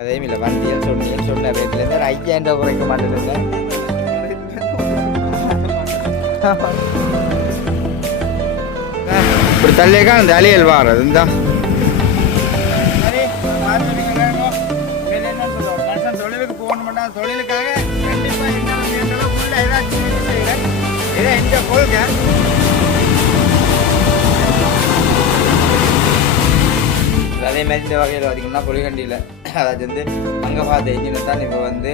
அதே இல்லை வந்தியல் சொன்ன ரேட்லேருந்து 5000 ரூபா குறைக்க மாட்டேன். இப்படி தள்ளியக்கா அந்த அலியல் வாரது இந்த தொழிலுக்கு போகணும்னா தொழிலுக்காக இதை எந்த கொள்கை அதே மாதிரி இந்த வகையில் பார்த்திங்கன்னா பொலிகண்டியில் அதாவது வந்து அங்கே பார்த்த இன்ஜினை தான் இப்போ வந்து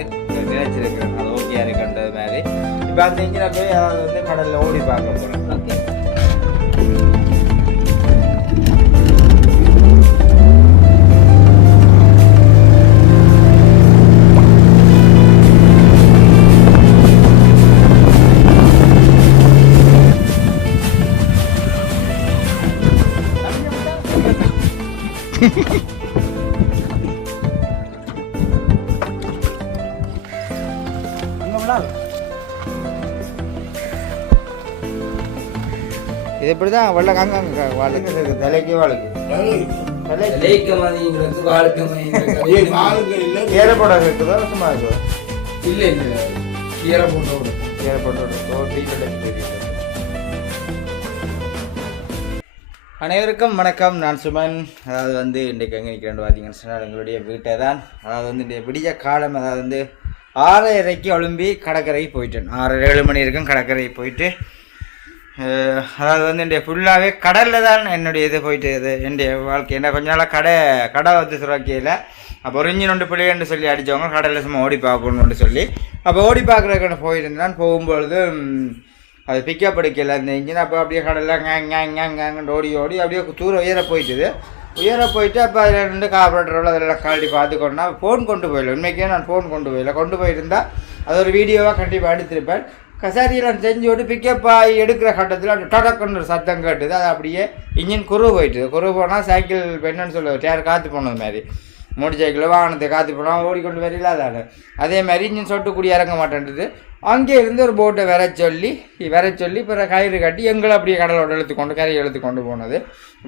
நினைச்சிருக்கிறேன். அது ஓகேயா இருக்குன்றது மாதிரி இப்போ அந்த இன்ஜினை போய் அதாவது வந்து கடலில் ஓடி பார்க்க போகிறேன். ஓகே இது இப்படிதான் வெள்ள காங்க வாழ்க்கை தலைக்கு வாழ்க்கை கீரை போட இருக்குதா சும்மா இருக்குதா? இல்லை இல்லை கீரை போட்டு அனைவருக்கும் வணக்கம். நான் சுமன். அதாவது வந்து இன்றைக்கு எங்கே நிற்கிறேன் பார்த்தீங்கன்னு சொன்னால் எங்களுடைய வீட்டை தான். அதாவது வந்து இந்த விடிய காலம் அதாவது வந்து 6:30க்கு எழும்பி கடற்கரைக்கு போயிட்டேன். 6-7 மணி இருக்கும் கடற்கரைக்கு போயிட்டு அதாவது வந்து என்னுடைய ஃபுல்லாகவே கடலில் தான் என்னுடைய இது போயிட்டு இது என்னுடைய வாழ்க்கை. என்ன கொஞ்ச நாளாக கடை வந்து சுரக்கையில் அப்போ ஒரு இன்ஜின் ஒன்று பிள்ளைன்னு சொல்லி அடித்தவங்க கடலில் சும்மா ஓடி பார்க்கணுன்னு சொல்லி அப்போ ஓடி பார்க்குறதுக்கு போயிருந்தேன். போகும்பொழுது அது பிக்கப் எடுக்கல அந்த இன்ஜின். அப்போ அப்படியே கடலில் கேங்கன்னு ஓடி அப்படியே தூரம் உயர போயிட்டு அப்போ அதில் 2 கார்பரேட்டரோட அதெல்லாம் கழட்டி பார்த்துக்கொண்டா ஃபோன் கொண்டு போயிடல. உண்மைக்கே நான் ஃபோன் கொண்டு போயிருந்தால் அது ஒரு வீடியோவாக கண்டிப்பாக எடுத்திருப்பேன். கசாரியெல்லாம் செஞ்சு விட்டு பிக்கப் ஆகி எடுக்கிற கட்டத்தில் அப்படி டடக்குன்னு ஒரு சத்தம் கேட்டுது. அது அப்படியே இன்ஜின் குறு போனால் சைக்கிள் என்னன்னு சொல்லுவார் டேர் காற்று போனது மாதிரி மோட்டர் சைக்கிளில் வாகனத்தை காற்று போனால் ஓடிக்கொண்டு வரல. அதான அதே மாதிரி இன்ஜின் சொட்டுக்குடி இறங்க மாட்டேன்றது. அங்கே இருந்து ஒரு போட்டை வர சொல்லி பிறகு கயிறு கட்டி எங்களை அப்படியே கடலோட கரையை இழுத்துக்கொண்டு போனது.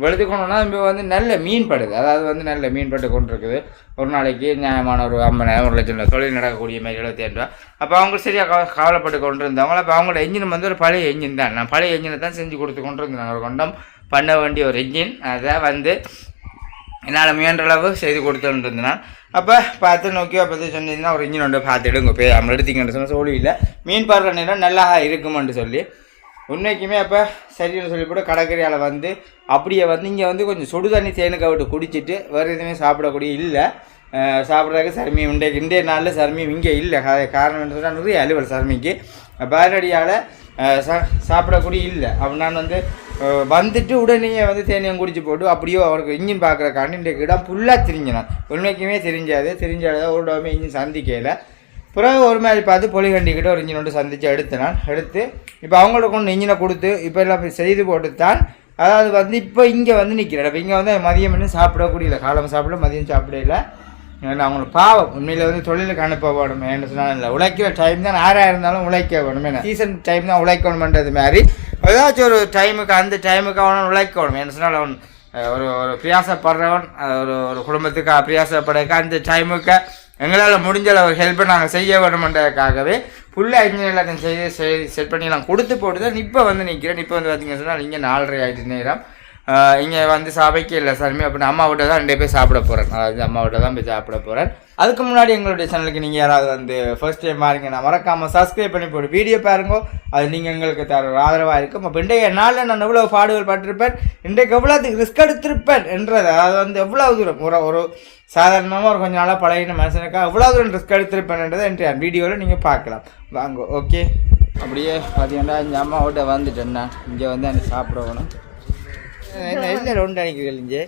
இழுத்துக்கொண்டோன்னா இப்போ வந்து நல்ல மீன் படுது. அதாவது வந்து நல்ல மீன் பட்டு கொண்டு இருக்குது. ஒரு நாளைக்கு நியாயமான ஒரு 50,000 1 லட்சம் தொழில் நடக்கக்கூடிய மாதிரி 75 ரூபா. அப்போ அவங்க சரியாக கவலைப்பட்டு கொண்டு இருந்தவங்கள அப்போ அவங்களோட என்ஜின் வந்து ஒரு பழைய என்ஜின் தான். நான் பழைய என்ஜினை தான் செஞ்சு கொடுத்து கொண்டு இருந்தேன். ஒரு கொண்டம் பண்ண வேண்டிய ஒரு என்ஜின் அதை வந்து என்னால் முயன்றளவு செய்து கொடுத்துட்டு இருந்தேன். அப்போ பார்த்து நோக்கி அப்போ சொன்னீங்கன்னா ஒரு இன்ஜின் ஒன்று பார்த்து எடுங்க போய் அவங்க எடுத்திங்கன்னு சொன்னால் சொல்லியில் மீன் பார்க்குற நேரம் நல்லா இருக்குமென்று சொல்லி உண்மைக்குமே அப்போ சரின்னு சொல்லி கூட கடற்கரையால் வந்து அப்படியே வந்து இங்கே வந்து கொஞ்சம் சுடு தண்ணி தேனுக்கா விட்டு குடிச்சிட்டு வேறு எதுவுமே சாப்பிடக்கூடிய இல்லை. சாப்பிட்றதுக்கு சர்மி இன்றைய நாளில் சர்மியும் இங்கே இல்லை. காரணம் என்ன சொன்னால் நிறைய அலுவல் சர்மிக்கு பாரடியால் சாப்பிடக்கூடிய இல்லை. அப்போ நான் வந்து வந்துட்டு உடனே வந்து தேனியம் குடிச்சு போட்டு அப்படியோ அவருக்கு இன்ஜின் பார்க்குறக்காண்டி இன்றைக்கு இடம் ஃபுல்லாக திரிஞ்சினான். உண்மைக்குமே தெரிஞ்சாதான் ஒரு இடமே இன்ஜின் சந்திக்கையில் பிறகு ஒரு மாதிரி பார்த்து பொலிகண்டிக்கிட்ட ஒரு இன்ஜின் ஒன்று சந்தித்து எடுத்து இப்போ அவங்களோட கொண்டு இன்ஜினை கொடுத்து இப்போ எல்லாம் செய்து போட்டு தான் அதாவது வந்து இப்போ இங்கே வந்து நிற்கிறேன். இப்போ இங்கே வந்து மதியம் இன்னும் சாப்பிடக்கூடிய காலம் சாப்பிட மதியம் சாப்பிடல. அவங்களுக்கு பாவம் உண்மையில் வந்து தொழிலுக்கு அனுப்ப வேணும். என்ன சொன்னாலும் இல்லை உழைக்கிற டைம் தான் 6 இருந்தாலும் உழைக்க வேணும். என்ன சீசன் டைம் தான் உழைக்கணுமென்றது மாதிரி ஏதாச்சும் ஒரு டைமுக்கு அந்த டைமுக்கு அவன் உழைக்கணும். என்ன சொன்னால் அவன் ஒரு பிரயாசப்படுறவன் ஒரு குடும்பத்துக்கு பிரயாசப்படுறதுக்கு அந்த டைமுக்கு எங்களால் முடிஞ்ச ஒரு ஹெல்ப்பை நாங்கள் செய்ய வேணுமென்றதுக்காகவே ஃபுல்லாக இன்ஜின் எல்லாத்தையும் செட் பண்ணி நான் கொடுத்து போட்டு தான் இப்போ வந்து நிற்கிறேன். இப்போ வந்து பார்த்திங்க சொன்னால் இங்கே 4:30 ஆகிட்டு நேரம் இங்கே வந்து சபைக்கு இல்லை சார்மி அப்படின்னு அம்மா விட்ட தான் 2 பேர் சாப்பிட போகிறேன். அதாவது அம்மா விட்ட தான் போய் சாப்பிட போகிறேன். அதுக்கு முன்னாடி எங்களுடைய சேனலுக்கு நீங்கள் யாராவது வந்து ஃபர்ஸ்ட் டைம் பாருங்க நான் மறக்காமல் சப்ஸ்கிரைப் பண்ணி போட்டு வீடியோ பாருங்க. அது நீங்கள் எங்களுக்கு தர ஆதரவாக இருக்கும். அப்போ இன்றைய நாளில் நான் எவ்வளோ பாடுகள் பட்டிருப்பேன், இன்றைக்கு எவ்வளோத்துக்கு ரிஸ்க் எடுத்திருப்பேன் என்றது அதாவது வந்து எவ்வளோ தூரம் ஒரு சாதாரணமாக ஒரு கொஞ்சம் நாளாக பழகின மனுஷனுக்காக எவ்வளோ தூரம் ரிஸ்க் எடுத்திருப்பேன்ன்றதை என்ற வீடியோவில் நீங்கள் பார்க்கலாம் வாங்க. ஓகே அப்படியே பார்த்தீங்கன்னா இந்த அம்மா விட்ட வந்துட்டேன். நான் இங்கே வந்து எனக்கு சாப்பிடணும். என்ன ரவுண்ட் அடிக்கிறீர்கள் இங்கே?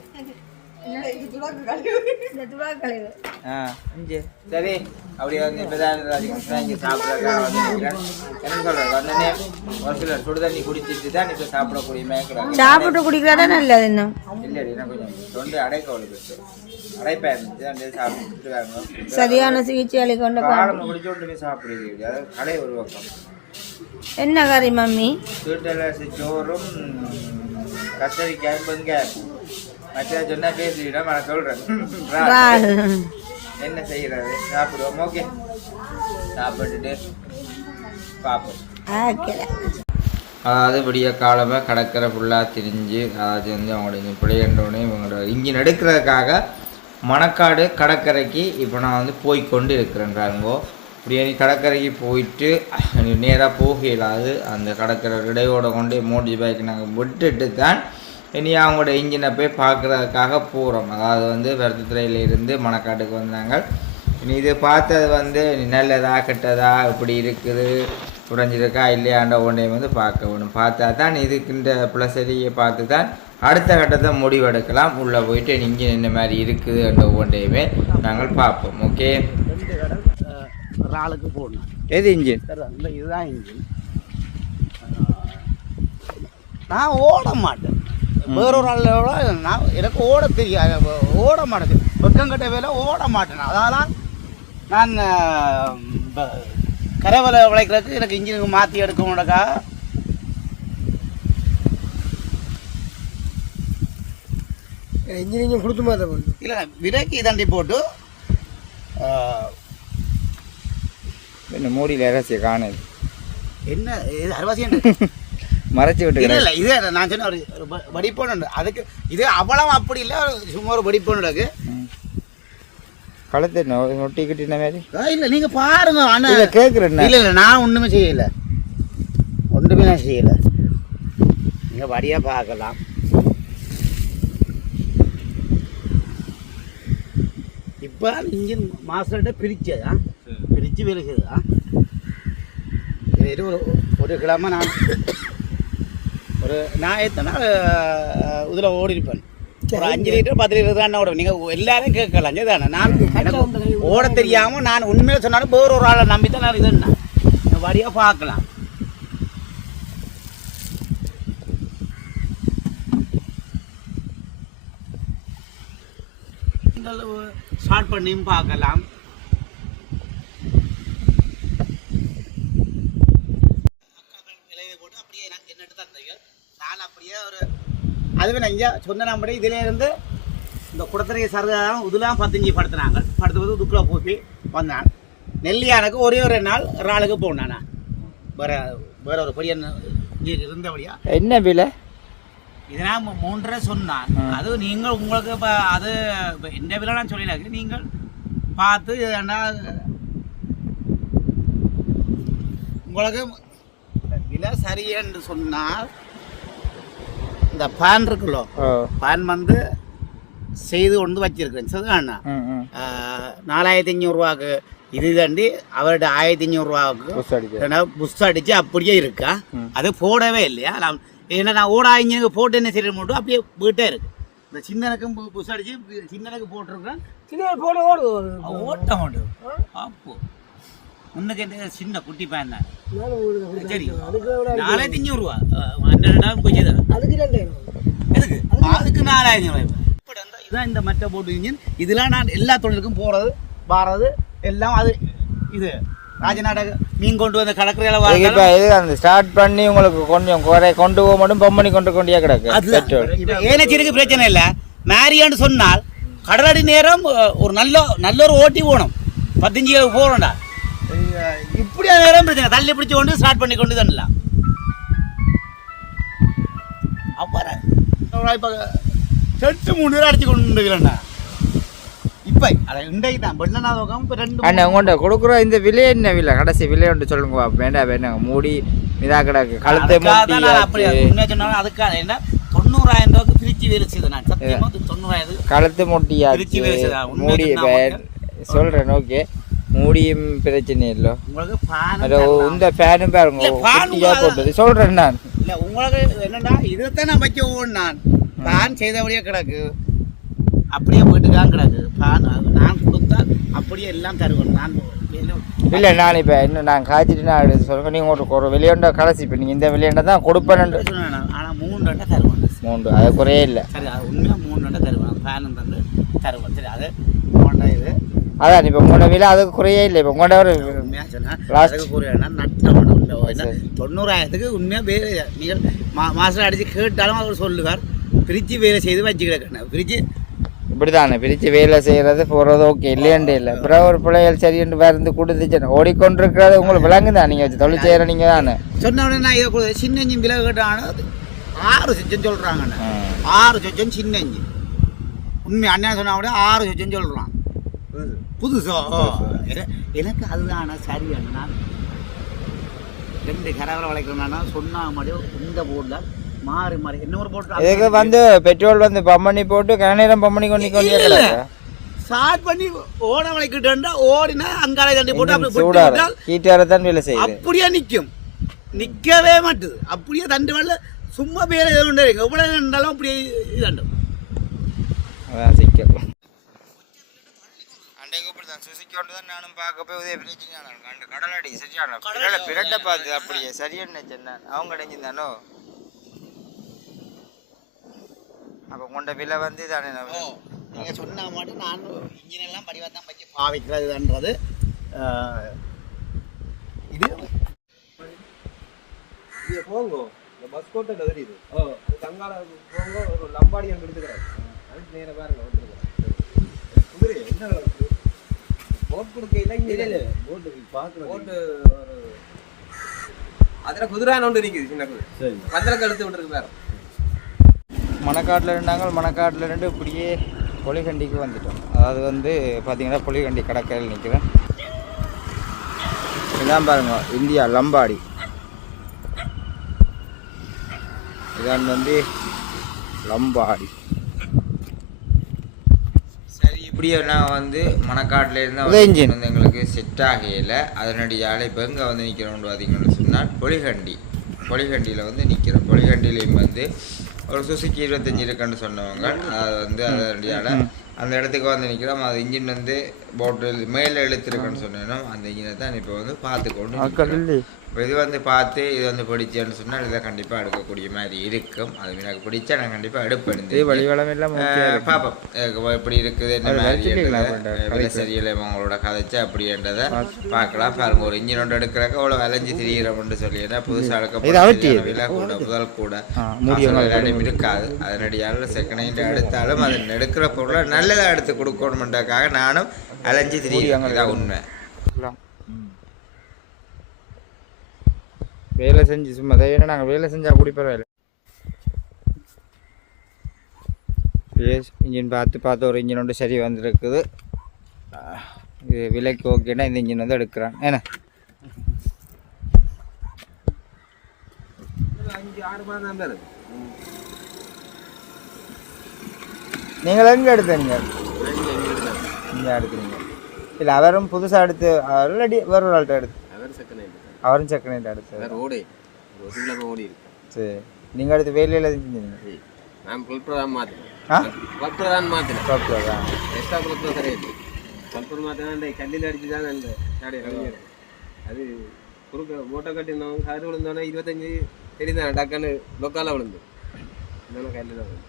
இங்கே சரி அப்படியே வந்து இப்போதான் இங்கே சாப்பிட்றதுக்காக வந்து என்ன சொல்கிறது வந்தனே ஒரு சிலர் சுடு தண்ணி குடிச்சிட்டு தான் இப்போ சாப்பிடக்கூடிய மேய்க்கிறாங்க. சாப்பிட்டு குடிக்கிறாடா நல்லது இன்னும் இல்லை இன்னும் கொஞ்சம் தொண்டு அடைக்க அவ்வளோ அடைப்பா இருந்துச்சு அந்த சாப்பிட்டு சரியான சிகிச்சை அளிக்கொண்டு காலம் குடிச்சு கொண்டு போய் சாப்பிடுவீங்க. அதாவது கடை ஒரு பக்கம் என்ன கறி மம்மி வீட்டில் சோறும் கத்தரிக்காய் வெங்காயம் மற்ற சொன்னா பேசிக்கிட்டா நான் சொல்றேன். என்ன செய்கிறது சாப்பிடுவோம். ஓகே, சாப்பிட்டுட்டு பார்ப்போம். அதாவது விடிய காலமாக கடற்கரை ஃபுல்லாக திரிஞ்சு அதாவது வந்து அவங்களுடைய பிள்ளைன்றோடனே இவங்களோட இன்ஜின் எடுக்கிறதுக்காக மணக்காடு கடற்கரைக்கு இப்போ நான் வந்து போய்கொண்டு இருக்கிறேன்றாங்கோ. இப்படியே கடற்கரைக்கு போயிட்டு நேராக போக இயலாது. அந்த கடற்கரை இடையோட கொண்டு மோட்டர் பைக் நாங்கள் விட்டுட்டு தான் இனி அவங்களோட இன்ஜினை போய் பார்க்குறதுக்காக போகிறோம். அதாவது வந்து வருத்தத்துறையிலிருந்து மணக்காட்டுக்கு வந்தாங்க. இனி இது பார்த்தது வந்து நல்லதா கெட்டதா இப்படி இருக்குது உடைஞ்சிருக்கா இல்லையாண்ட ஒன்றை வந்து பார்க்க வேணும். பார்த்தா தான் இதுக்குன்ற ப்ளஸரியை பார்த்து தான் அடுத்த கட்டத்தை முடிவெடுக்கலாம். உள்ளே போயிட்டு இன்ஜின் என்ன மாதிரி இருக்குது என்ற ஒன்றையுமே நாங்கள் பார்ப்போம். ஓகே, ஒரு ஆளுக்கு போடணும். எது இன்ஜின்? இதுதான் இன்ஜின். நான் ஓட மாட்டேன். வேறொரு ஆளோட நான் எனக்கு ஓட தெரியாது, ஓட மாட்டேன். வெக்கங்கட்ட வேலை ஓட மாட்டேன். அதனால் நான் கரைவலை விளைக்கிறதுக்கு எனக்கு இன்ஜினுக்கு மாற்றி எடுக்கணும்னாக்கா இன்ஜினியரிங் கொடுத்து மாதிரி இல்லை விலைக்கு தண்டி போட்டு என்ன மூடியில் அரசியை காணுது என்ன இது அரைவாசி மறைச்சி விட்டு இல்லை இதே நான் சொன்ன ஒரு வடிப்போன் அதுக்கு இது அவ்வளவு அப்படி இல்லை, சும்மா ஒரு வடிப்போனுக்கு கழுத்து நொட்டி கிட்டின மாதிரி இல்லை. நீங்கள் பாருங்க அண்ணா கேட்குறேன். இல்லை இல்லை நான் ஒன்றுமே செய்யலை, ஒன்றுமே நான் செய்யலை. நீங்கள் வடியாக பார்க்கலாம். இப்போ இன்ஜின் மாஸ்டர்கிட்ட பிரிச்சதா பிரித்து வேலை செய்ததா இது ஒரு கிழமை நான் எத்தனை நாள் இதில் ஓடிருப்பேன். ஒரு 5 லிட்டர் 10 லிட்டர் தான் ஓடுவேன். நீங்கள் எல்லாரும் கேட்கலாம் தானே. நான் எனக்கு ஓட தெரியாமல் நான் உண்மையில சொன்னாலும் வேறு ஒரு ஆளை நம்பி தான் நான் இதுன்னா வடியாக பார்க்கலாம். ஸ்டார்ட் பண்ணியும் பார்க்கலாம். போட்டு அப்படியே என்னட்டு தான் நான் அப்படியே ஒரு அதுவே நான் இங்கே சொன்ன நம்படி இதில் இருந்து இந்த குடத்திரைய சரதாரம் இதெல்லாம் 15 படுத்துனாங்க. படுத்து இதுக்குள்ளே போட்டு வந்தான். நெல்லியானுக்கு ஒரே ஒரு நாள் ஒரு ஆளுக்கு போனாண்ணா. வேற ஒரு பெரிய இருந்தபடியா என்ன விலை இதெல்லாம் 3.5 சொன்னான். அது நீங்கள் உங்களுக்கு இப்போ அது எந்த விலை நான் சொல்லிடாது, நீங்கள் பார்த்து ஏன்னா உங்களுக்கு விலை சரியென்று சொன்னால் இந்த பேன் இருக்குல்லோ பேன் வந்து செய்து கொண்டு வச்சிருக்கேன் சரிதாண்ணா. 4500 ரூபாய்க்கு இது தாண்டி அவர்கிட்ட 1500 ரூபாய்க்கு புஷ் அடிச்சு அப்படியே இருக்கா. அது போடவே இல்லையா. ஏன்னா நான் ஓட இன்ஜினுக்கு போட்டு என்ன செய்ய மட்டும் அப்படியே வீட்டே இருக்கு. இந்த சின்னனுக்கும் புஷ் அடிச்சு சின்னனுக்கு போட்டிருக்கேன். சின்ன போட ஓட்ட மாட்டோம். அப்போ முன்னுக்கு என்ன சின்ன குட்டி பேன் தான். சரி 4500 ரூபா அதுக்கு 4000 ரூபாய். இதுதான் இந்த மற்ற போட்டு இன்ஜின். இதெல்லாம் நான் எல்லா தொழிலுக்கும் போகிறது வாரது எல்லாம். அது இது ராஜநாடக மீன் கொண்டு வந்த கடற்கரையில் ஸ்டார்ட் பண்ணி உங்களுக்கு கொஞ்சம் கொண்டு போக மட்டும் பம்பனி கொண்டியா கிடக்கு. ஏனச்சிருக்கு பிரச்சனை இல்லை. மேரியான்னு சொன்னால் கடலடி நேரம் ஒரு நல்ல ஒரு ஓட்டி போகணும். 15 போகணும்டா. இப்படியா நேரம் பிரச்சனை தள்ளி பிடிச்சி கொண்டு ஸ்டார்ட் பண்ணி கொண்டு தண்ணலாம். அப்புறம் இப்போ 8-3 அடிச்சு கொண்டு இருக்கிறேன்டா. இப்போ அதை இன்றைக்கு தான் பெண்ணாதோகம் இப்போ 2 அண்ணா உங்கள்கிட்ட கொடுக்குற இந்த விலை என்ன விலை கடைசி விலை ஒன்று சொல்லுங்க. வேண்டாம் மூடி இதா கிடக்கு கழுத்தை அப்படி உண்மையாக சொன்னாலும் அதுக்காக என்ன 90,000 ரூபாய்க்கு பிரிச்சு வேலை செய்தேன் நான். சத்தியமாக 90,000 கழுத்து முட்டியா மூடி சொல்கிறேன். ஓகே மூடியும் பிரச்சனை இல்லை. உங்களுக்கு இந்த ஃபேனும் பாருங்க போட்டது சொல்கிறேன் நான். இல்லை உங்களுக்கு என்னன்னா இதைத்தான் நான் வைக்க நான் ஃபேன் செய்தபடியே கிடக்கு. அப்படியே போயிட்டுதான் கிடக்கு ஃபேன். நான் கொடுத்தா அப்படியே எல்லாம் தருவேன் நான். இல்லை நான் இப்போ இன்னும் நான் காய்ச்சிட்டு நான் சொல்லுங்கள். நீங்கள் ஒரு விளையாண்ட கடைசி இப்போ நீங்கள் இந்த விளையாண்ட தான் கொடுப்பேன். ஆனால் 3 ரெண்டை தருவேன். 3 அது குறையே இல்லை. சரி அது உண்மையாக 3 ரெண்டை தருவேன். ஃபேனும் தந்து தருவேன். சரி அது இது அதான் இப்போ உங்களோட விலை அதுக்கு குறையே இல்லை. இப்போ உங்களோட ஒரு லாஸ்ட்டுக்கு குறையா நட்டம் 90,000க்கு உண்மையாக வேலை. நீங்கள் மாஸ்டர் அடித்து கேட்டாலும் அவர் சொல்லுவார் பிரிட்ஜு வேலை செய்து வச்சுக்கிடக்கண்ணா. பிரிட்ஜு இப்படிதானே பிரித்து வேலை செய்கிறது போகிறது ஓகே இல்லையண்டே இல்லை அப்புறம் ஒரு பிள்ளைகள் சரியென்று வேறு கொடுத்துச்சு ஓடிக்கொண்டிருக்கிறது உங்களுக்கு விளங்குதான் நீங்கள் வச்சு தொழில் செய்கிற நீங்கள் தானே சொன்ன உடனே நான் இதை சின்ன இஞ்சின் விலை கேட்டான 6 லட்சம் சொல்கிறாங்கண்ணே 6 லட்சம் சின்ன இஞ்சி உண்மை அண்ணன் சொன்னா கூட 6 லட்சம் சொல்கிறான் புதுசோ எனக்கு அதுதானா சரியான நான் 2 கரவரை வளைக்கிறேன்னா சொன்னா மாதிரியும் இந்த போர்டில் மாறி மாறி இன்னொரு போட்டு இதுக்கு வந்து பெட்ரோல் வந்து பம்பனி போட்டு கனநேரம் பம்பனி கொண்டு ஸ்டார்ட் பண்ணி ஓட வளைக்கிட்டா ஓடினா அங்காலை தண்டி போட்டு அப்படி ஹீட்டரை வேலை செய்யும் அப்படியே நிற்கும் நிற்கவே மாட்டுது அப்படியே தண்டு வரல சும்மா பேர் எதுவும் எவ்வளோ இருந்தாலும் அப்படியே இதாண்டும் அதான் சிக்கல் அன்றைக்கு இப்படி தான் சுசிக்கு கொண்டு தான் நானும் பார்க்க போய் உதவி பிரச்சனை கண்டு கடலாடி சரியான பிரட்டை பார்த்து அப்படியே சரியான சொன்னேன் அவங்க அடைஞ்சிருந்தானோ அப்போ கொண்ட விலை வந்து தானே நீங்கள் சொன்ன மாதிரி நான் இன்ஜினெல்லாம் படிவாக தான் வச்சு பாவிக்கிறதுன்றது இது போங்கோ இந்த பஸ் கோட்டை தெரியுது தங்கால போங்க ஒரு லம்பாடி அங்கே எடுத்துக்கிறாரு அதுக்கு நேராக பாருங்க வந்துருக்கிறேன் குதிரை என்ன போட் கொடுக்கையில் இல்லை போட்டு பார்க்கணும் போட்டு ஒரு அதில் குதிரான ஒன்று இருக்குது சின்ன குதிரை சரி அதில் கழுத்து விட்டுருக்கு வேறு மணக்காட்டில் இருந்தாங்க மணக்காட்டில் இருந்து இப்படியே பொலிகண்டிக்கு வந்துட்டோம் அதாவது வந்து பார்த்தீங்கன்னா பொலிகண்டி கடற்கரையில் நிற்கிறேன் இதான் பாருங்க இந்தியா லம்பாடி இதான் வந்து லம்பாடி சரி இப்படியே நான் வந்து மணக்காட்டில் இருந்தால் இன்ஜின் வந்து எங்களுக்கு செட் ஆகையில் அதனடியால் இப்போ எங்கே வந்து நிற்கிறோம்னு பார்த்தீங்கன்னு சொன்னால் பொலிகண்டியில் வந்து நிற்கிறோம் பொலிகண்டிலையும் வந்து ஒரு சுசுக்கி 25 இருக்குன்னு சொன்னவங்க அது வந்து அதனடியால் அந்த இடத்துக்கு வந்து நிற்கிறோம் அது இன்ஜின் வந்து போட்டில் மேலே இழுத்துருக்குன்னு சொன்னோம் அந்த இன்ஜினை தான் இப்போ வந்து பார்த்துக்கொண்டு இது வந்து பார்த்து இது வந்து பிடிச்சேன்னு சொன்னால் இதை கண்டிப்பாக எடுக்கக்கூடிய மாதிரி இருக்கும் அது எனக்கு பிடிச்சா நான் கண்டிப்பாக எடுப்பேன் பார்ப்போம் எப்படி இருக்குது என்ன மாதிரி சரியில்லை அவங்களோட கதைச்சா அப்படின்றத பார்க்கலாம் பாருங்க ஒரு இன்ஜினோட எடுக்கிறக்க அவ்வளோ விளைஞ்சி திரிகிறோம்னு சொல்லி புதுசாக எடுக்க விலை கூட முதல் கூட இடம் இருக்காது அதனடியால் செகண்ட் ஹேண்ட் எடுத்தாலும் அதை எடுக்கிற பொருளை நல்லதாக எடுத்து கொடுக்கணுமென்றக்காக நானும் அலைஞ்சி திரிகிறேன் இதான் உண்மை வேலை செஞ்சு சும்மா ஏன்னா நாங்கள் வேலை செஞ்சால் கூடி பரவாயில்ல இன்ஜின் பார்த்து ஒரு இன்ஜின் வந்து சரி வந்துருக்குது இது விலைக்கு ஓகேன்னா இந்த இன்ஜின் வந்து எடுக்கிறான் ஏன்னா 5-6 மாதம் தான் நீங்கள் எங்கே எடுத்தீங்க இங்கே எடுக்கிறீங்க இல்லை அவரும் புதுசாக எடுத்து ஆல்ரெடி வேற ஒரு ஆள்கிட்ட எடுத்து அவரும் செகண்ட் ஹேண்ட் எடுத்து ஓடி ஓடி இருக்கு சரி நீங்கள் அடுத்து வேலையில் செஞ்சீங்க நான் புல்ப்ரதான் மாற்றினேன் புல்ப்ரதான் மாற்றினேன் எக்ஸ்ட்ரா புல்ப்ரோ சரியாது புல்ப்ரோ மாற்றினா கல்லில் அடிச்சு தான் அந்த அது குறுக்க மூட்டை கட்டினவங்க காரு விழுந்தோன்னா 25 தெரியுதான் டக்குன்னு லொக்கால விழுந்து இன்னொன்று கல்லில் விழுந்து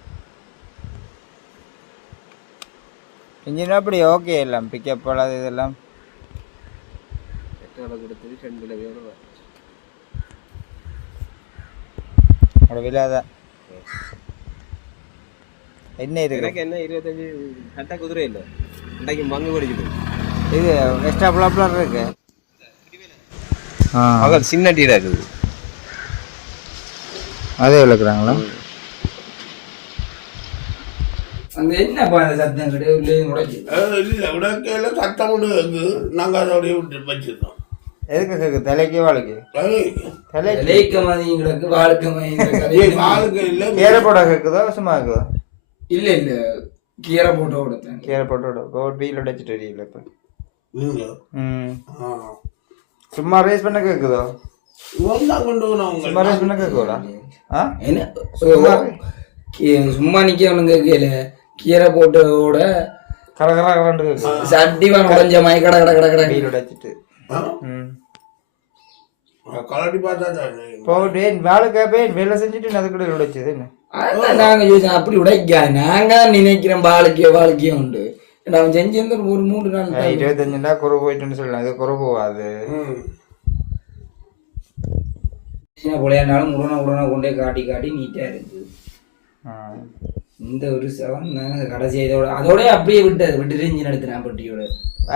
இன்ஜின் அப்படி ஓகே எல்லாம் பிக்கப் அது இதெல்லாம் கொடுத்தது 2 ரூபா அவ்வளோ விலைதான் என்ன இருக்கு எனக்கு என்ன 25 கட்ட குதிரை இல்லை இன்றைக்கு மங்கு படிக்குது இது எக்ஸ்ட்ரா ப்ளாப்ளர் இருக்கு மகள் சின்ன டீடா இருக்குது அதே விளக்குறாங்களா அந்த என்னப்பா அந்த சத்தம் கிடையாது இல்லை உடக்கையில் சத்தம் விடுது நாங்கள் அதோடைய விட்டு வச்சுருந்தோம் எதுக்கு கேட்கு தலைக்கு வாளுக்கு தலைக்க மதிங்களுக்கு வாழ்க்கை வாழ்க்கை இல்லை கீரை போட கேட்குதோ சும்மா இருக்குதோ இல்ல இல்ல கீரை போட்டு விடுத்தேன் கீரை போட்டு விட ஒரு வீல் உடைச்சிட்டு வரீங்களா இப்போ சும்மா ரேஸ் பண்ண கேட்குதோ சும்மா ரேஸ் பண்ண கேட்குதா சும்மா நிக்க கேட்கல கீரை போட்டோட கரகரண்டு சட்டிவான் உடஞ்ச மாதிரி கட கட கட கட வீல் உடைச்சிட்டு கலட்டி பார்த்தா போட்டு வேலைக்கு போய் வேலை செஞ்சுட்டு அதுக்கூட உடைச்சது என்ன அதான் நாங்க யோசிச்சோம் அப்படி உடைக்கா நாங்க நினைக்கிறோம் வாழ்க்கையே உண்டு அவன் செஞ்சிருந்த ஒரு 3 நாள் 25 குறை போயிட்டுன்னு சொல்லலாம் இது குறை போகாது போலையானாலும் உடனே கொண்டே காட்டி நீட்டா இருக்கு இந்த ஒரு செவன் கடைசி அதோட அப்படியே விட்டுட்டு இன்ஜின் எடுத்துனேன் பெட்டியோட.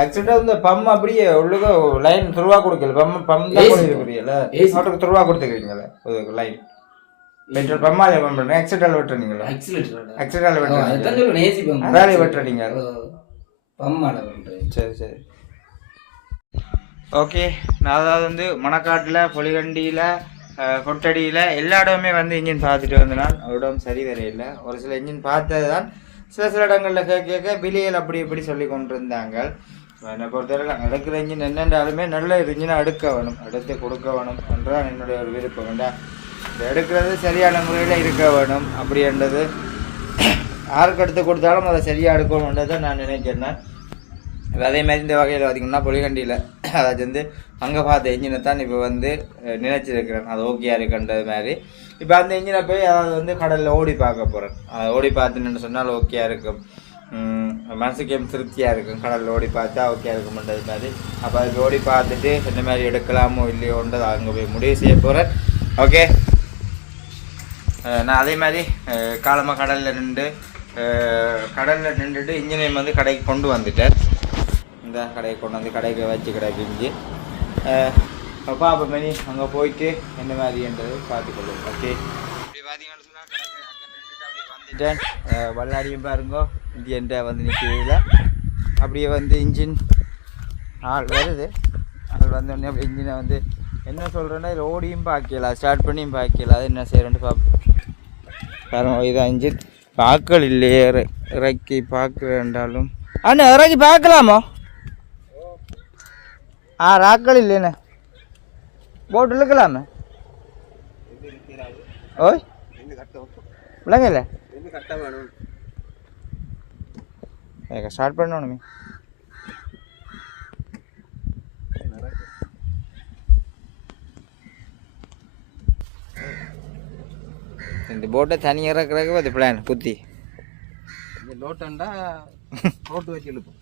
ஆக்சுவலாக இந்த பம் அப்படியே உள்ளுக லைன் துருவா கொடுக்கல, பம் தான் கொடுக்குறீங்களா, அவருக்கு துருவா கொடுத்துக்கிறீங்களா ஒரு லைன் பெட்ரோல் பம்மாலே பண்ணுறேன். ஆக்சிடென்ட் வெட்டுறீங்களா? ஆக்சிடென்ட் வெட்டுறீங்க, வேலையை வெட்டுறீங்க பம்மால பண்ணுறேன். சரி சரி ஓகே. நான் அதாவது வந்து மணக்காட்டில், பொலிகண்டியில், கொட்டடியில் எல்லா இடமே வந்து இன்ஜின் பார்த்துட்டு வந்தனால் இடம் சரி வரையில்லை. ஒரு சில இன்ஜின் பார்த்தது தான், சில இடங்களில் கேட்க விலையில் அப்படி இப்படி சொல்லி கொண்டு இருந்தாங்க. என்னை பொறுத்தவரை நாங்கள் எடுக்கிற இன்ஜின் என்னென்றாலுமே நல்ல இன்ஜினாக எடுக்க வேணும், எடுத்து கொடுக்க வேணும் என்றால் என்னுடைய ஒரு விருப்பம். வேண்டாம் இந்த எடுக்கிறது சரியான முறையில் இருக்க வேணும் அப்படின்றது. யாருக்கு எடுத்து கொடுத்தாலும் அதை சரியாக எடுக்கணுன்றதை நான் நினைக்கிறேன். அதே மாதிரி இந்த வகையில் பார்த்திங்கன்னா பொலிகண்டியில் அதாச்சும் வந்து அங்கே பார்த்த இன்ஜினை தான் இப்போ வந்து நினைச்சிருக்கிறேன், அது ஓகேயா இருக்குன்றது மாதிரி. இப்போ அந்த இன்ஜினை போய் அதாவது வந்து கடலில் ஓடி பார்க்க போகிறேன். அதை ஓடி பார்த்துன்னு சொன்னால் ஓகேயா இருக்கும், மனசுக்கு திருப்தியாக இருக்கும். கடலில் ஓடி பார்த்தா ஓகேயா இருக்கும்ன்றது மாதிரி. அப்போ அதுக்கு ஓடி பார்த்துட்டு இந்த மாதிரி எடுக்கலாமோ இல்லையோன்றது அங்கே போய் முடிவு செய்ய போகிறேன். ஓகே, நான் அதே மாதிரி காலமாக கடலில் நின்றுட்டு இன்ஜினியர் வந்து கடைக்கு கொண்டு வந்துட்டேன். இந்த கடையை கொண்டு வந்து கடைக்கு வச்சு கடைக்கு இன்ஜின் அப்பா அப்போ மணி அங்கே போயிட்டு என்ன மாதிரின்றது பார்த்துக்கொள்ளும். ஓகே, இப்படி பார்த்தீங்கன்னு சொன்னால் கடைக்கு அங்கே நின்றுட்டு அப்படியே வந்துட்டேன். வல்லாடியும் பாருங்கோ இன்ஜின்ட்ட வந்து நிற்கிறதுல அப்படியே வந்து இன்ஜின் ஆள் வருது. ஆள் வந்தோடனே அப்படி இன்ஜினை வந்து என்ன சொல்கிறேன்னா இதில் ஓடியும் பார்க்கலாம், ஸ்டார்ட் பண்ணியும் பார்க்கலாம். அது என்ன செய்கிறேன்னு பார்ப்போம். காரணம் இதான் இன்ஜின் பார்க்கல் இல்லையே, இறக்கி பார்க்குறேன்றாலும் அண்ணா இறக்கி பார்க்கலாமோ? ராக்கள் இல்லைண்ணே, போட்டு இழுக்கலாமே. ஓய் விளங்க இல்லை ஸ்டார்ட் பண்ணணுமே. இந்த போட்டை தனி இறக்குறதுக்கு அது பிளான் குத்தி லோட்டண்டா போட்டு வச்சு இழுப்போம்.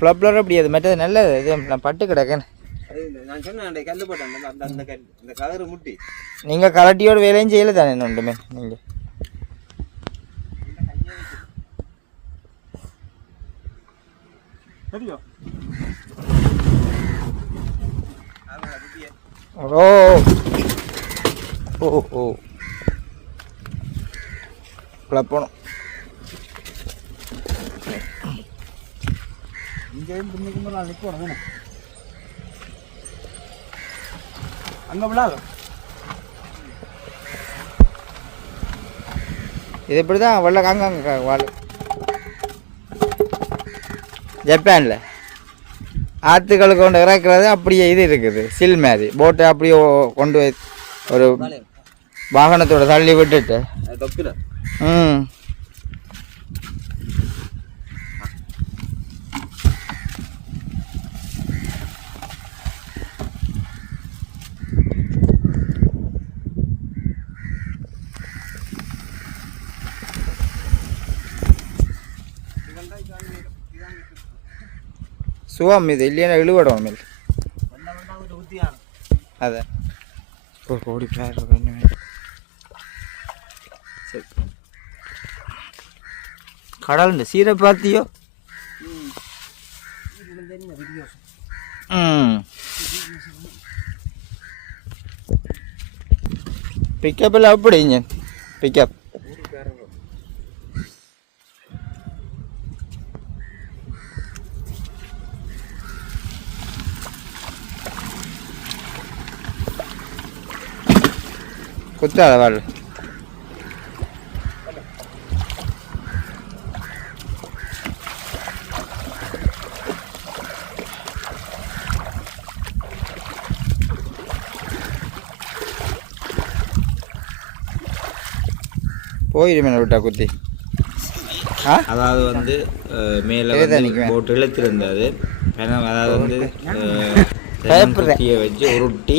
ஃப்ளப்லர் அப்படி அது மற்றது நல்லது. இது நான் பட்டு கிடக்கேன். நான் சொன்னேன் கல் போட்டேன், அந்த கல் இந்த கலரு முட்டி நீங்கள் கலட்டியோட வேலையும் செய்யலை தானே ஒன்றுமே. நீங்கள் ஓ ஓ ஓ குழப்பணும். இங்கேயும் பின்னிக்கும்போது நான் நிற்கணும் தானே, அங்கே விடாது. இது இப்படி தான் வெள்ளை காங்க வாழ் ஜப்பானில் ஆற்றுக்களுக்கு கொண்டு இறக்குறது அப்படியே இது இருக்குது, சில் மாதிரி போட்டை அப்படியே கொண்டு போய் ஒரு வாகனத்தோட தள்ளி விட்டுட்டு சுவாம் இது இல்லையா இழுவடம் மேல் அதை ஓடி சரி. கடல் இந்த சீரை பார்த்தியோ? பிக்கப் எல்லாம் அப்படி இன்ஜின் பிக்கப் குத்தாத வாழ். போயிடுமே விட்டா குத்தி. அதாவது வந்து மேலே போட்டு இழுத்திருந்தது. அதாவது வந்து தென்னங்குத்தியை வச்சு உருட்டி,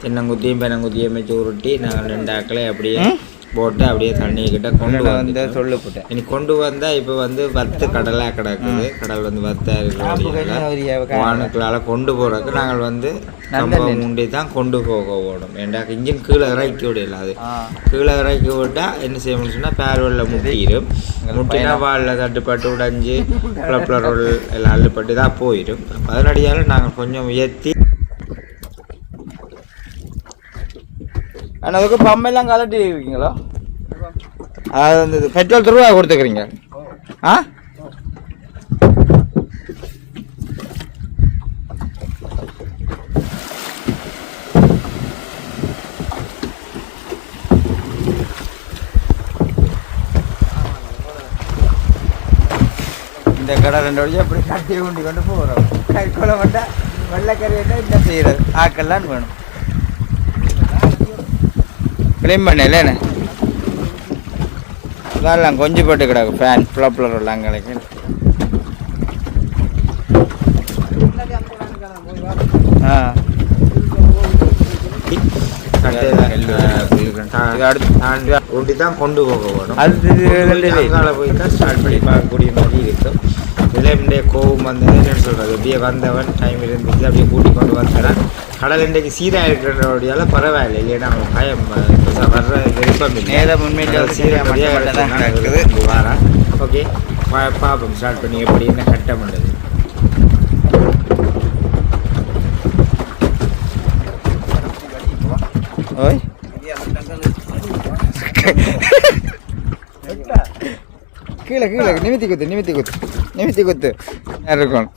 தென்னங்குத்தியும் பெனங்குத்தியும் வச்சு உருட்டி நாங்கள் 2 ஆக்களை அப்படியே போட்டு அப்படியே தண்ணிக்கிட்ட கொண்டு வந்து வந்து சொல்லு போட்டேன் இனி கொண்டு வந்தால் இப்போ வந்து வத்து கடலாக கிடக்குது. கடல் வந்து வத்தாக வானுக்களால் கொண்டு போகிறதுக்கு நாங்கள் வந்து கம்பம் உண்டி தான் கொண்டு போக ஓடும். ஏண்டா இன்ஜின் கீழே இறக்கி விடல. அது கீழே இறக்கி விட்டால் என்ன செய்யணும்னு சொன்னால் பேர்வெல்லில் முட்டிடும். முட்டினா வாலில் தட்டுப்பட்டு உடைஞ்சி ரோல் எல்லாம் அள்ளுப்பட்டு தான் போயிடும். அதனடியால் நாங்கள் கொஞ்சம் உயர்த்தி ஆனால் அதுக்கு பம்பெல்லாம் கலட்டி இருக்கீங்களோ? அது வந்து பெட்ரோல் ரூபா கொடுத்துக்கிறீங்க. ஆ இந்த கடை 2 வழியாக அப்படி கட்டி கொண்டு கொண்டு போகிறோம். கைக்குள்ள வந்தால் வெள்ளைக்கறியிட்ட என்ன செய்கிறது? ஆக்கெல்லாம் வேணும். கிளீன் பண்ணல என்ன அதெல்லாம் கொஞ்சம் போட்டு கிடக்கு. ஃபேன் ஃப்ளப்ளர் எல்லாம் கிடைக்கும். ஊட்டி தான் கொண்டு போக வேணும். அது போய் தான் ஸ்டார்ட் பண்ணி பார்க்கக்கூடிய மாதிரி இருக்கும். இதில் இன்றைய கோவம் வந்தது என்னன்னு சொல்கிறது, அப்படியே வந்தவன் டைம் இருந்துச்சு அப்படியே கூட்டி கொண்டு வந்தேன். கடல் இன்றைக்கு சீராக இருக்கிறோடையால பரவாயில்லை. இல்லைன்னா பயம் வர்ற விருப்பம் இல்லை. உண்மையிலே சீராக வாரா. ஓகே பார்ப்போம் ஸ்டார்ட் பண்ணி எப்படி என்ன கட்டம் பண்ணுறது. ஓய் கீழே கீழே நிமித்தி குத்து இருக்கும்.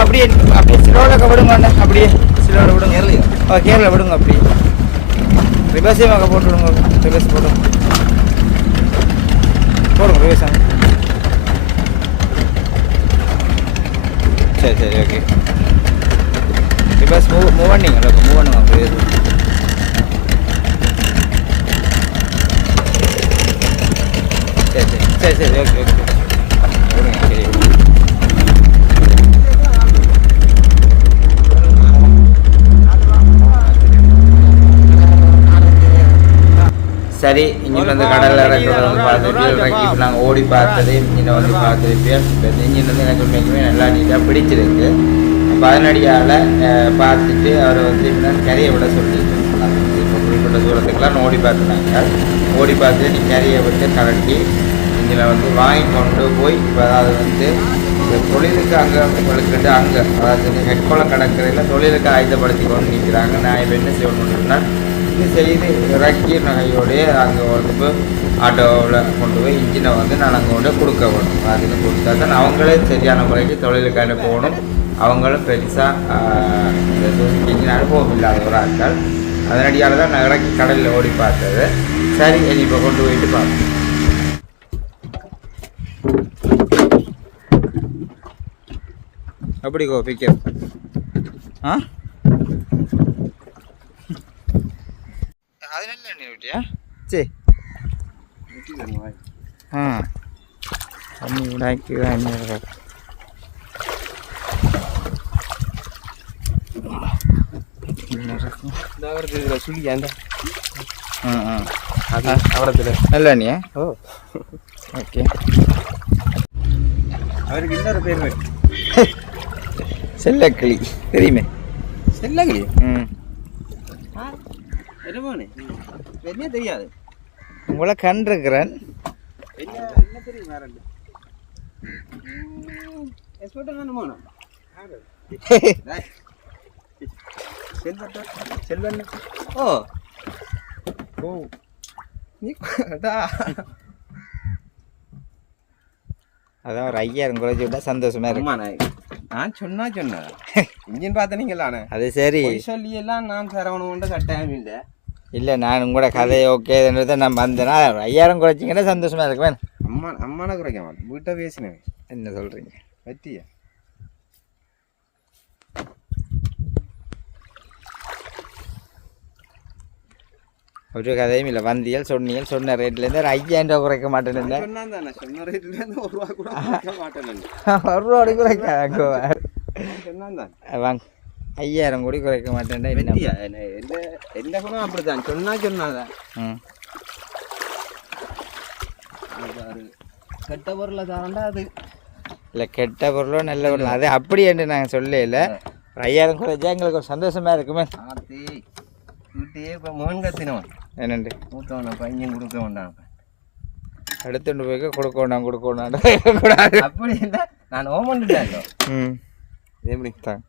அப்படியே ஸ்லோவில் விடுங்க அண்ணே, அப்படியே ஸ்லோவில் விடுங்க. கேரளா விடுங்க, அப்படியே ரிவர்ஸே வாங்க போட்டு விடுங்க. ரிவர்ஸ் போடுங்க ரிவர்ஸ் ஆகும். சரி ஓகே. ரிவர்ஸ் மூவ் பண்ணிங்க, மூவ் பண்ணுங்க அப்படியே. சரி ஓகே விடுங்க. சரி சரி இன்ஜின் வந்து கடலில் இறக்குறது வந்து பார்த்துட்டு இறக்கி இப்போ நாங்கள் ஓடி பார்த்தது இன்ஜினை வந்து பார்த்துருப்பேன். இப்போ இந்த இன்ஜின் வந்து எனக்கு உண்மைக்குமே நல்லா நீட்டாக பிடிச்சிருக்கு. அப்போ அதனடியால் பார்த்துட்டு அவர் வந்து இன்னும் கரையை விட சொல்லிட்டு இப்போ குறிப்பிட்ட தூரத்துக்கெல்லாம் ஓடி பார்த்துனாங்க. ஓடி பார்த்துட்டு நீ கரையை விட்டு கலட்டி இன்ஜினை வந்து வாங்கி கொண்டு போய் இப்போ அதாவது வந்து தொழிலுக்கு அங்கே உங்களுக்கு அங்கே அதாவது ஹெட்குளம் கடற்கரையில் தொழிலுக்கு ஆயுதப்படுத்தி கொண்டு நிற்கிறாங்க. நான் இப்போ என்ன செய்யணும்னா இது செய்து இறக்கி நகையோடைய அங்கே வந்து ஆட்டோவில் கொண்டு போய் இன்ஜினை வந்து நான் அங்கே கொண்டு கொடுக்க வேணும். அதுக்கு கொடுத்தா தான் அவங்களே சரியான முறைக்கு தொழிலுக்கு அனுப்பணும். அவங்களும் பெருசாக இந்த இன்ஜின் அனுபவம் இல்லாத ஒரு ஆட்கள். அதனடியால் தான் நான் இறக்கி கடலில் ஓடி பார்த்தது. சரி இனி இப்போ கொண்டு போயிட்டு பார்ப்போம். அப்படி கோ பிக்கப் அது நல்ல எண்ணெய் விட்டியா? சரி தண்ணி விடாக்கி எண்ணெய் சுழி அந்த அவரத்தில் நல்ல எண்ணெயா? ஓ ஓகே. அவருக்கு இன்னொரு பேர் செல்லக்கிளி தெரியுமே. செல்லகிளி என்ன தெரியாது. உங்களை கண்டிருக்கிறேன். என்ன தெரியும் வேற செல்வன். ஓ ஓ நீ அதான் ஒரு 5000 குறைச்சி விட்டா சந்தோஷமா இருக்கு. நான் சொன்னேன் இன்ஜின் பார்த்தனீங்களானே. அது சரி சொல்லி எல்லாம் நான் தரவணும் கட்டாயம் இல்லை. இல்லை நான் உங்களோட கதை ஓகேன்றதை நான் வந்தேன்னா 5000 குறைச்சிங்கன்னா சந்தோஷமா இருக்குவேன். அம்மான குறைக்க மாட்டேன். வீட்டை பேசினேன். என்ன சொல்கிறீங்க? பத்தியா ஒரு கதையும் இல்லை. வந்தியல் சொன்னியல் சொன்ன ரேட்லேருந்து ஒரு 5000 ரூபா குறைக்க மாட்டேன்னு சொன்னான் தானே. சொன்ன ரேட்லேருந்து ₹1 கூட குறைக்க மாட்டேன். ₹1 குறைக்க சொன்னான் தான். வாங்க 5000 கோடி குறைக்க மாட்டேன்டா. என்ன குணம் அப்படித்தான் சொன்னாதான். கெட்ட பொருளை தாண்டா அது. இல்லை கெட்ட பொருளோ நல்ல பொருள் அது அப்படி என்று நாங்கள் சொல்லல. 5000 குறைச்சா எங்களுக்கு ஒரு சந்தோஷமா இருக்குமே. வீட்டையே இப்போ மோகன் கத்தினவன் என்னண்டு மூத்தவனை பையன் கொடுக்க வேண்டாம். அடுத்துட்டு போய் கொடுக்க வேண்டாம் கூடாது. அப்படி இல்லை நான் ஓமன்ட்டேன். எப்படி தான்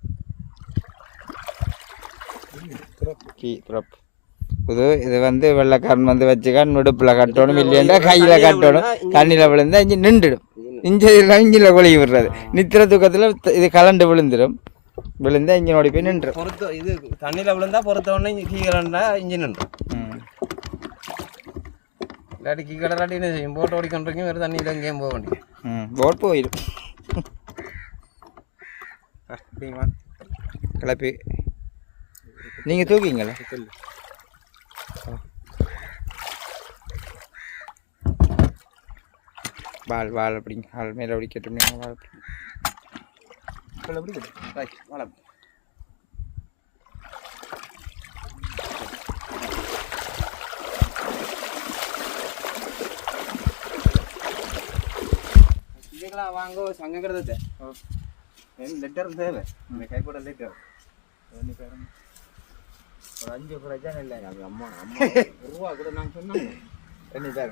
புது இது வந்து வெள்ளைக்காரன் வந்து வச்சுக்கான் நுடுப்பில் கட்டணும். இல்லையா கையில் கட்டணும். கண்ணில் விழுந்தா இஞ்சி நின்றுடும். இஞ்சில் கொழுகி விடுறது. நித்திர தூக்கத்தில் இது கலண்டு விழுந்துடும். விழுந்தா இன்ஜின் ஓடி போய் நின்று பொறுத்த இது தண்ணியில் விழுந்தா பொறுத்த உடனே கீழண்டா இன்ஜின் நின்றும். இல்லாட்டி கீழடாட்டி என்ன செய்யும்? போட் ஓடிக்கொண்டிருக்கும். வேறு தண்ணியில் எங்கேயும் போக வேண்டிய போட் போயிடும். கிளப்பி நீங்கள் தூக்கிங்களா? வால் அப்படிங்க வால் மேலே அப்படி கேட்டோம்னா வால் அப்படி வாழ வாங்க சங்க கிடத்தை லெட்டர் தேவை. கை கூட லெட்டர் ஒரு 5 பிரச்சனை இல்லை. அது அம்மா ₹1 கூட நான் சொன்னேன். கண்டிப்பாக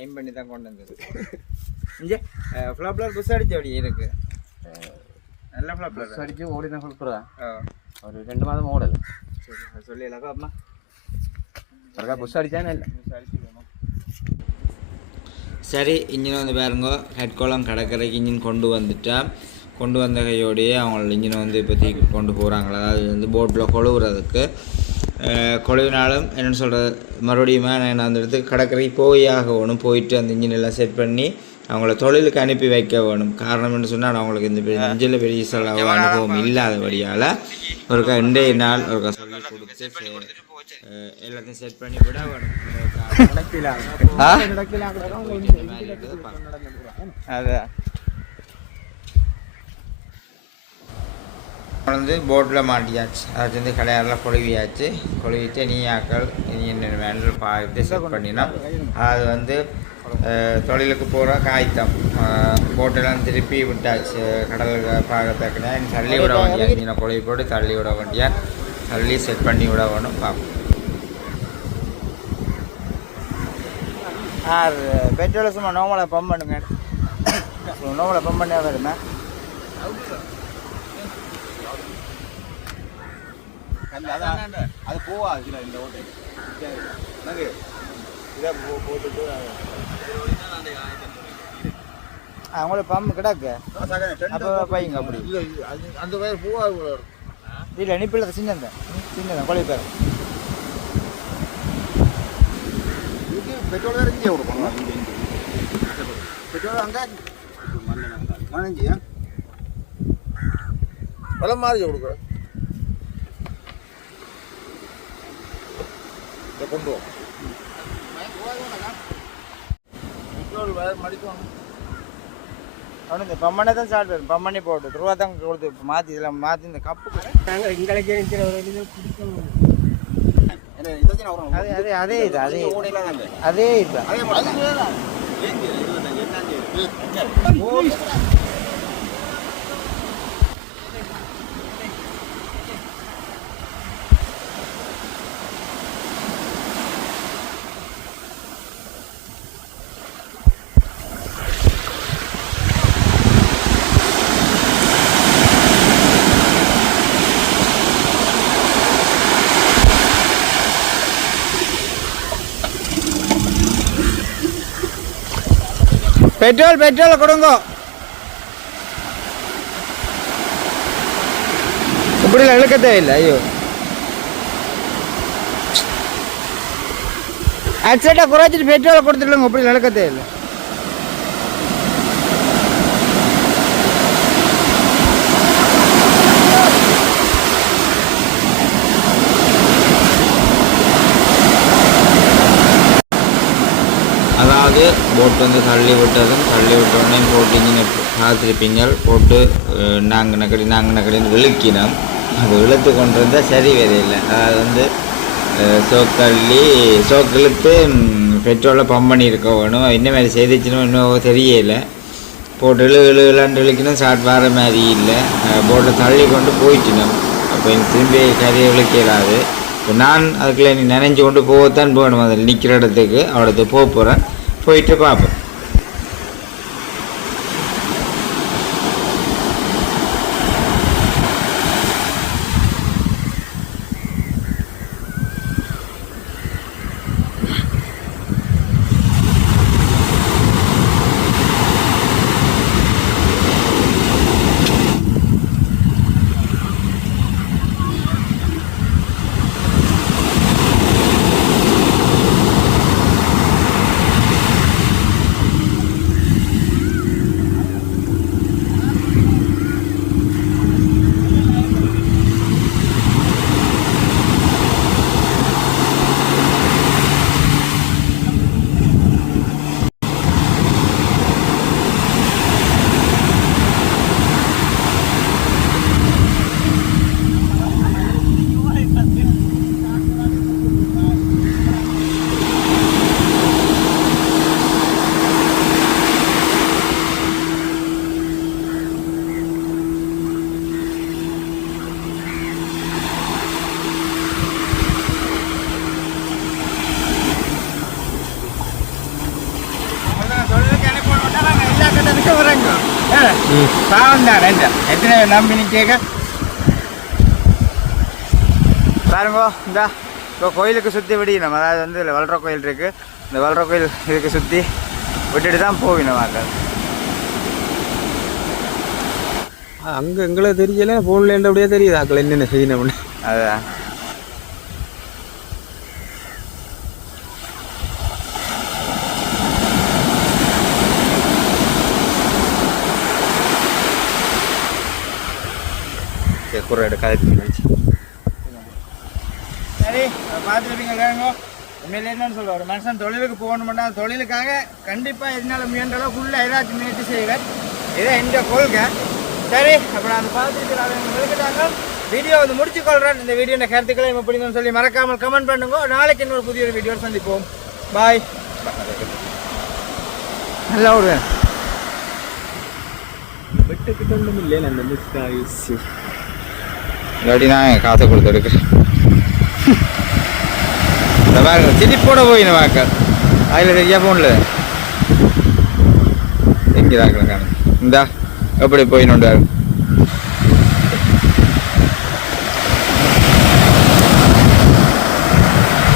டைம் பண்ணி தான் கொண்டு வந்தது. இங்கே ஃப்ளாப்லர் புஷ் அடிச்ச அப்படி இருக்கு. நல்ல ஃப்ளாப்லர் அடிச்சு ஓடினா கொடுக்குறதா? ஒரு 2 மாதம் ஓடல. சரி சொல்லிடலாக்கா அம்மா ஒருக்கா புஷ் அடித்தானே இல்லை. சரி இன்ஜினை வந்து பாருங்க. ஹெட்குளம் கடற்கரைக்கு இன்ஜின் கொண்டு வந்த கையோடையே அவங்க இன்ஜினை வந்து இப்போதைக்கு கொண்டு போகிறாங்களா. அதாவது வந்து போட்டில் கொழுவுறதுக்கு கொழுவினாலும் என்னென்னு சொல்கிறது மறுபடியும் நான் அந்த இடத்துக்கு கடற்கரைக்கு போய் ஆகணும். போயிட்டு அந்த இன்ஜின் எல்லாம் செட் பண்ணி அவங்கள தொழிலுக்கு அனுப்பி வைக்க வேணும். காரணம் என்று சொன்னால் அவங்களுக்கு இந்த நெஞ்சில் பெரிய செலவு அனுபவம் இல்லாதபடியால் ஒருக்கா இன்றைய நாள் ஒருக்கா சொல்லி கொடுத்து எல்லாத்தையும் செட் பண்ணி விட வேணும். அதான் வந்து போட்டில் மாட்டியாச்சு. அது வந்து கடையாரெலாம் கொழுவியாச்சு. கொழுவிட்டு நீயாக்கள் நீ என்ன வேணும் பார்த்து செட் பண்ணினா அது வந்து தொழிலுக்கு போகிற காய்த்தம் போட்டெல்லாம் திருப்பி விட்டாச்சு. கடலுக்கு பார்க்கத்தக்கனா தள்ளி விட வேண்டியா நீ கொழுவி போட்டு தள்ளி விட வேண்டியா தள்ளி செட் பண்ணி விட வேணும் பார்ப்போம். பெட்ரோலை சும்மா நோமலை பம்ப் பண்ணுங்க. நோமலை பம்ப் பண்ணியா வருமா? அது போவாது இந்த ஓட்டை இதை போட்டுட்டு அவங்கள பம்பு கிடக்கு அப்போ பையங்க அப்படி இல்லை அந்த வயர் போவாது இல்லை நிப்பில் சின்னதான் கொலை பேர் பெட்ரோல் வேறு இங்கே கொடுக்கணும். பெட்ரோல் அங்கே மணஞ்சியா வெள்ளம் மாதிரி கொடுக்குறேன் கொண்டு பெட்ரோல் வேறு மடிக்கணும். அவனுக்கு பம்மனை தான் ஸ்டார்ட் வரும். பம்மனி போட்டு ரூபா தான் கொடுத்து மாற்றி இதில் மாற்றி இந்த கப்பு நாங்கள் எங்களுக்கு அதே இது அதே இதுதான் பெட்ரோல் கொடுங்க. இப்படி இழுக்க தேவையில்லை. ஐயோ ஆக்சிடென்ட்டாக குறைச்சிட்டு பெட்ரோலை கொடுத்துடுங்க. இப்படி இழுக்க தேவையில்லை. அதாவது போட் வந்து தள்ளி விட்டதும் தள்ளி விட்டோடனே போட்டிங்க பார்த்துருப்பீங்க. போட்டு நாங்கள் நக்கடின்னு இழுக்கினோம். அது இழுத்து கொண்டு இருந்தால் சரி வரையில்லை. அதாவது வந்து சோக்கு இழுத்து பெட்ரோலை பம்ப் பண்ணியிருக்க வேணும். என்ன மாதிரி செய்துச்சுன்னு இன்னும் தெரியலை. போட்டு இழுலாண்டு இழுக்கணும். ஸ்டார்ட் வர மாதிரி இல்லை. போட்டை தள்ளி கொண்டு போயிட்டினோம். அப்போ எனக்கு திரும்பி கரையை இழுக்கிறாது. இப்போ நான் அதுக்குள்ளே நீ நினைஞ்சு கொண்டு போகத்தான் போகணும். அதில் நிற்கிற இடத்துக்கு அவ்வளோத்து போகிறேன். போயிட்டு பார்ப்போம். பாவம் தான் எத்தனை நம்பி கேட்க பாருங்கோ. இந்த இப்போ கோயிலுக்கு சுற்றி விடியணும். அதாவது வந்து இதில் வளர கோயில் இருக்குது. இந்த வளர கோயில் இதுக்கு சுற்றி விட்டுட்டு தான் போவினோம். அங்கே எங்களுக்கு தெரியல. ஃபோனில் அப்படியே தெரியுது ஆக்கள் என்னென்ன செய்யணும்னு. அதான் இருக்கு குறை கதைச்சு வச்சு. சரி பார்த்துருப்பீங்க வேணுங்க. உண்மையிலே என்னன்னு சொல்ல ஒரு மனுஷன் தொழிலுக்கு போகணும்னா தொழிலுக்காக கண்டிப்பாக எதனால முயன்ற அளவுக்கு உள்ள ஏதாச்சும் முயற்சி செய்வேன். இதான் எந்த கொள்கை. சரி அப்புறம் அந்த பார்த்துருக்கிறாங்க வீடியோ வந்து முடிச்சுக்கொள்கிறேன். இந்த வீடியோ கருத்துக்களை இப்போ பிடிக்கும்னு சொல்லி மறக்காமல் கமெண்ட் பண்ணுங்க. நாளைக்கு இன்னொரு புதிய ஒரு வீடியோ சந்திப்போம். பாய். நல்லா விடுவேன் வெட்டுக்கிட்ட ஒன்றும் இல்லை அந்த மிஸ்காய்ஸ் இல்லாட்டி நான் காசை கொடுத்து எடுக்கிறேன். இந்த பாருங்க சிலிப்போட போயின வாக்க அதில் சரியா போன்ல எங்கிறாங்க இந்தா எப்படி போயினுண்டா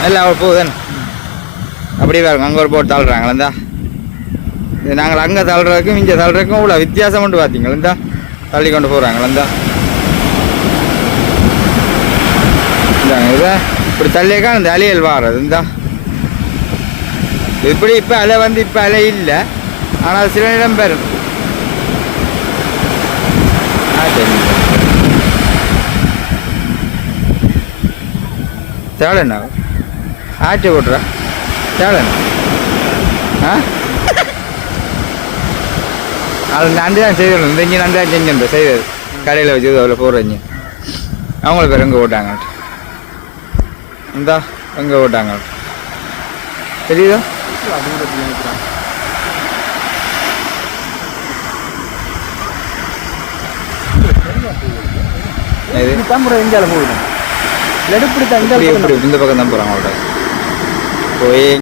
நல்லா போகுதுன்னு அப்படியே பாருங்க. அங்கே ஒரு போட்டு தள்ளுறாங்களா இந்தா இது நாங்கள் அங்கே தள்ளுறதுக்கும் இங்கே தள்ளுறதுக்கும் இவ்வளோ வித்தியாசம் கொண்டு பார்த்தீங்களா இந்தா தள்ளி கொண்டு போகிறாங்களா இந்தா இந்தாங்க இதை இப்படி தள்ளியக்கா இந்த அலையல் வாரது இந்தா இப்படி இப்போ அலை வந்து இப்போ அலை இல்லை ஆனால் சில நேரம் பெறும். சரி சேலண்ணா ஆட்சி போட்டுறா சேலண்ணா அது நன்றி தான் செய்யணும். இந்த இங்கே நன்றி தான் செஞ்சுட்டு செய்தது கடையில் வச்சு அதில் போடுறீங்க அவங்களுக்கு பேர் எங்கே ஓட்டாங்க இந்தா எங்கே ஓட்டாங்க தெரியுதா இந்தியாவில் போகுது இந்த பக்கம் தான் போகிறாங்க அவங்கள்ட்ட போய்